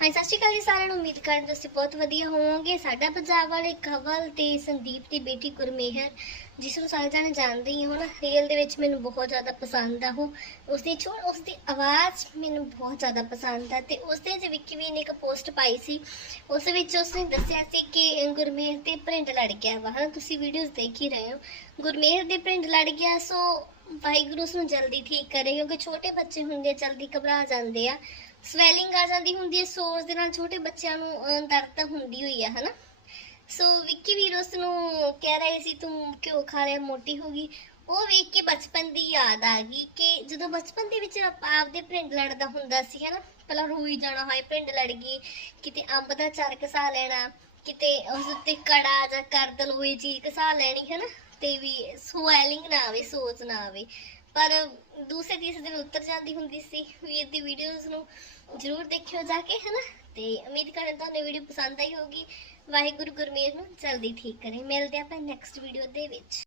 ਹਾਂ ਸਤਿ ਸ਼੍ਰੀ ਅਕਾਲ ਜੀ ਸਾਰਿਆਂ ਨੂੰ, ਉਮੀਦ ਕਰਦੇ ਤੁਸੀਂ ਬਹੁਤ ਵਧੀਆ ਹੋਵੋਗੇ। ਸਾਡਾ ਪੰਜਾਬ ਵਾਲੇ ਕਵਲ ਤੇ ਸੰਦੀਪ ਦੀ ਬੇਟੀ ਗੁਰਮੇਹਰ, ਜਿਸ ਨੂੰ ਸਾਰੇ ਜਾਣੇ ਜਾਣਦੇ ਹੀ ਹੋ ਨਾ ਰੀਅਲ ਦੇ ਵਿੱਚ ਮੈਨੂੰ ਬਹੁਤ ਜ਼ਿਆਦਾ ਪਸੰਦ ਆ ਉਹ। ਉਸਦੀ ਛੋੜ ਉਸਦੀ ਆਵਾਜ਼ ਮੈਨੂੰ ਬਹੁਤ ਜ਼ਿਆਦਾ ਪਸੰਦ ਆ ਤੇ ਉਸਦੇ ਵਿੱਚ ਵਿੱਕੀ ਵੀ ਨੇ ਇੱਕ ਪੋਸਟ ਪਾਈ ਸੀ। ਉਸ ਵਿੱਚ ਉਸਨੇ ਦੱਸਿਆ ਸੀ ਕਿ ਗੁਰਮੇਹਰ ਦੇ ਪ੍ਰਿੰਟ ਲੜ ਗਿਆ ਵਾ। ਹਾਂ, ਤੁਸੀਂ ਵੀਡੀਓਜ਼ ਦੇਖ ਹੀ ਰਹੇ ਹੋ। ਗੁਰਮੇਹਰ ਦੇ ਪ੍ਰਿੰਟ ਲੜ ਗਿਆ, ਸੋ ਵਾਹਿਗੁਰੂ ਉਸ ਨੂੰ ਜਲਦੀ ਠੀਕ ਕਰੇ, ਕਿਉਂਕਿ ਛੋਟੇ ਬੱਚੇ ਹੁੰਦੇ ਜਲਦੀ ਘਬਰਾ ਜਾਂਦੇ ਆ। ਸਵੈਲਿੰਗ ਆ ਜਾਂਦੀ ਹੁੰਦੀ ਹੈ, ਸੋ ਉਸ ਦੇ ਨਾਲ ਛੋਟੇ ਬੱਚਿਆਂ ਨੂੰ ਦਰਦ ਤਾਂ ਹੁੰਦੀ ਹੋਈ ਆ, ਹਨਾ? ਸੋ ਵਿੱਕੀ ਵੀਰ ਉਸ ਨੂੰ ਕਹਿ ਰਹੇ ਸੀ, ਤੂੰ ਕਿਉਂ ਖਾ ਰਿਹਾ ਮੋਟੀ ਹੋ ਗਈ। ਉਹ ਵੇਖ ਕੇ ਬਚਪਨ ਦੀ ਯਾਦ ਆ ਗਈ ਕਿ ਜਦੋਂ ਬਚਪਨ ਦੇ ਵਿੱਚ ਆਪਦੇ ਪਿੰਡ ਲੜਦਾ ਹੁੰਦਾ ਸੀ, ਹਨਾ? ਪਹਿਲਾਂ ਰੋਈ ਜਾਣਾ ਹਾਏ, ਪਿੰਡ ਲੜ ਗਈ, ਕਿਤੇ ਅੰਬ ਦਾ ਚਾਰ ਕਸਾ ਲੈਣਾ। ਕਿਤੇ ਉਸ ਉੱਤੇ ਕੜਾ ਜਾਂ ਕਰਦਲ ਹੋਈ ਚੀਜ਼ ਘਸਾ ਲੈਣੀ ਹੈ ਨਾ ਤੇ ਵੀ ਸਵੈਲਿੰਗ ਨਾ ਆਵੇ ਸੋਚ ਨਾ ਆਵੇ। ਪਰ ਦੂਸਰੇ ਤੀਸਰੇ ਦਿਨ ਉਤਰ ਜਾਂਦੀ ਹੁੰਦੀ ਸੀ ਵੀਰ ਦੀ ਵੀਡੀਓਜ਼ ਨੂੰ ਜਰੂਰ ਦੇਖਿਓ ਜਾ ਕੇ ਹੈ ਨਾ ਤੇ ਉਮੀਦ ਕਰਦੇ ਤੁਹਾਨੂੰ ਵੀਡੀਓ ਪਸੰਦ ਆਈ ਹੋਗੀ ਵਾਹਿਗੁਰੂ ਗੁਰਮੇਰ ਨੂੰ ਜਲਦੀ ਠੀਕ ਕਰੇ। ਮਿਲਦੇ ਆਪਾਂ ਨੈਕਸਟ ਵੀਡੀਓ ਦੇ ਵਿੱਚ।